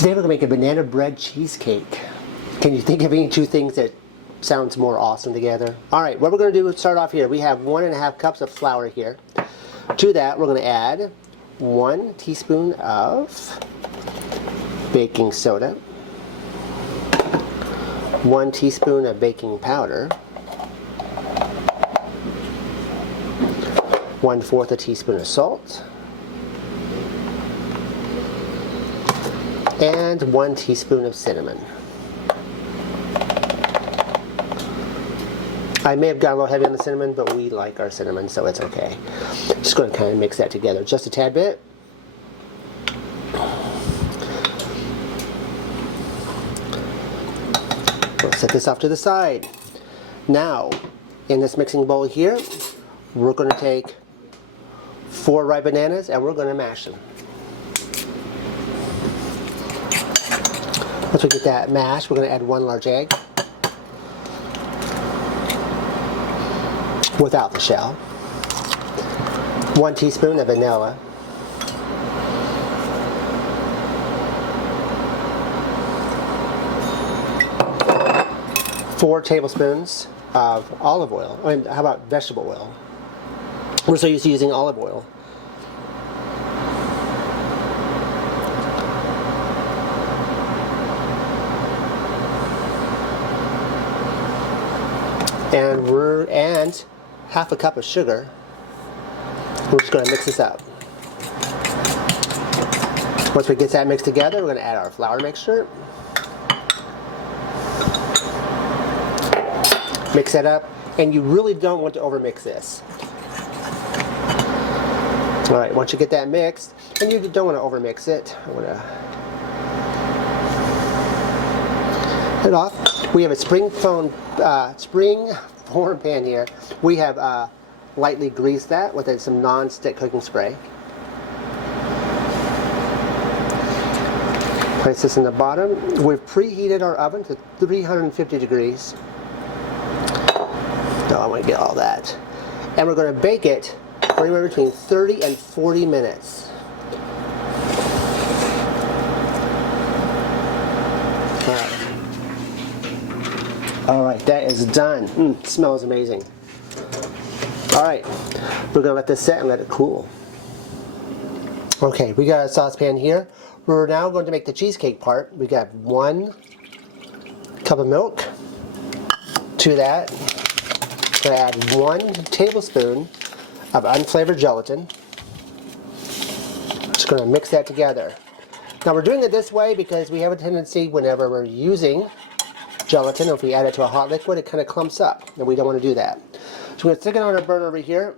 Today we're going to make a banana bread cheesecake. Can you think of any two things that sounds more awesome together? Alright, what we're going to do is start off here. We have 1.5 cups of flour here. To that we're going to add 1 teaspoon of baking soda, 1 teaspoon of baking powder, 1/4 a teaspoon of salt, and 1 teaspoon of cinnamon. I may have gone a little heavy on the cinnamon, but we like our cinnamon, so it's okay. Just going to kind of mix that together just a tad bit. We'll set this off to the side. Now, in this mixing bowl here, we're going to take 4 ripe bananas and we're going to mash them. Once we get that mashed, we're going to add 1 large egg without the shell, 1 teaspoon of vanilla, 4 tablespoons of olive oil. I mean, how about vegetable oil? We're so used to using olive oil. And 1/2 cup of sugar. We're just going to mix this up. Once we get that mixed together, we're going to add our flour mixture. Mix that up, and you really don't want to overmix this. Alright, once you get that mixed, and you don't want to overmix it, I want to it off. We have a spring form pan here. We have lightly greased that with some non-stick cooking spray. Place this in the bottom. We've preheated our oven to 350 degrees. No, I want to get all that. And we're going to bake it for anywhere between 30 and 40 minutes. Alright, that is done. Smells amazing. Alright, we're going to let this set and let it cool. Okay, we got a saucepan here. We're now going to make the cheesecake part. We got 1 cup of milk. To that, we're going to add 1 tablespoon of unflavored gelatin. Just going to mix that together. Now we're doing it this way because we have a tendency whenever we're using gelatin, if we add it to a hot liquid, it kind of clumps up, and we don't want to do that. So we're going to stick it on our burner over here.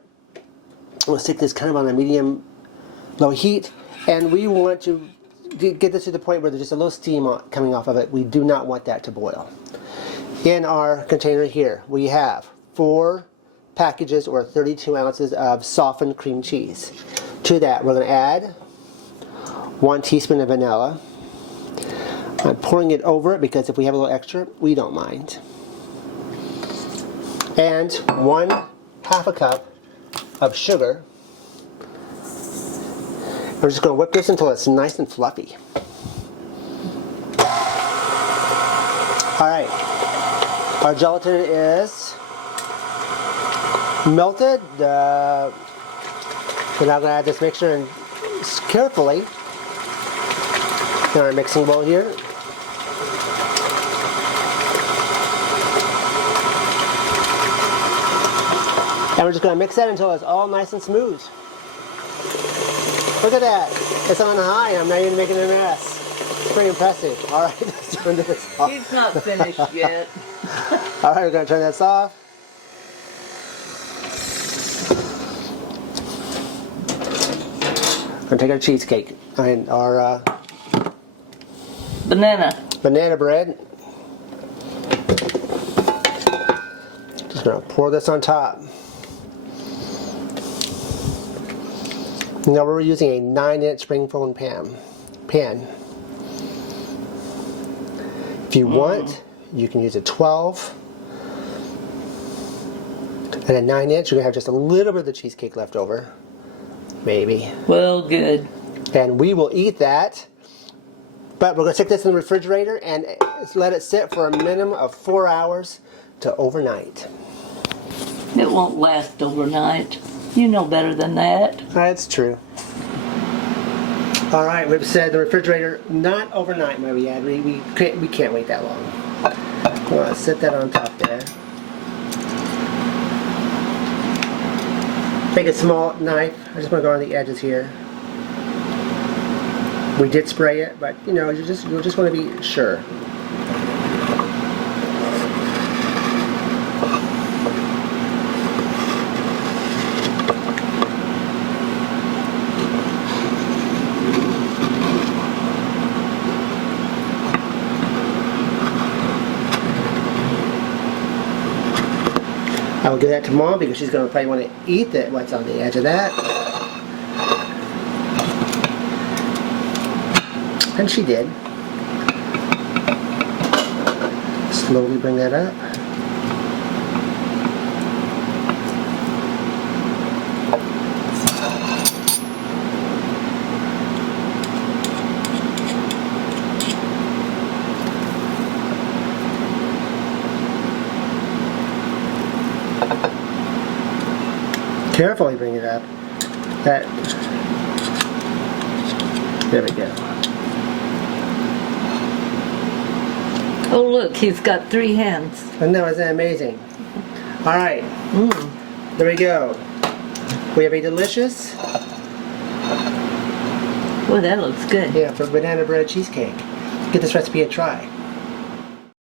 We'll stick this kind of on a medium-low heat, and we want to get this to the point where there's just a little steam coming off of it. We do not want that to boil. In our container here, we have 4 packages or 32 ounces of softened cream cheese. To that, we're going to add 1 teaspoon of vanilla. I'm pouring it over it because if we have a little extra, we don't mind. And 1/2 cup of sugar. We're just going to whip this until it's nice and fluffy. Alright, our gelatin is melted. We're now going to add this mixture in carefully in our mixing bowl here. And we're just going to mix that until it's all nice and smooth. Look at that. It's on high. I'm not even making a mess. It's pretty impressive. Alright, let's turn this off. He's not finished yet. Alright, we're going to turn this off. We're going to take our cheesecake and our banana bread. Just going to pour this on top. Now we're using a 9-inch spring-form pan. If you want, you can use a 12. And a 9-inch, you're going to have just a little bit of the cheesecake left over. Maybe. Well, good. And we will eat that But we're going to stick this in the refrigerator and let it sit for a minimum of 4 hours to overnight. It won't last overnight. You know better than that. That's true. All right, we've said the refrigerator, not overnight, Marianne. We can't wait that long. We'll set that on top there. Take a small knife. I just want to go on the edges here. We did spray it, but you know, you just want to be sure. I will give that to Mom because she's going to probably want to eat what's on the edge of that. And she did. Slowly bring that up. Carefully bring it up. There we go. Oh look, he's got 3 hands. I know, isn't that amazing? All right, there we go. We have a delicious, Boy, that looks good. yeah, for banana bread cheesecake. Give this recipe a try.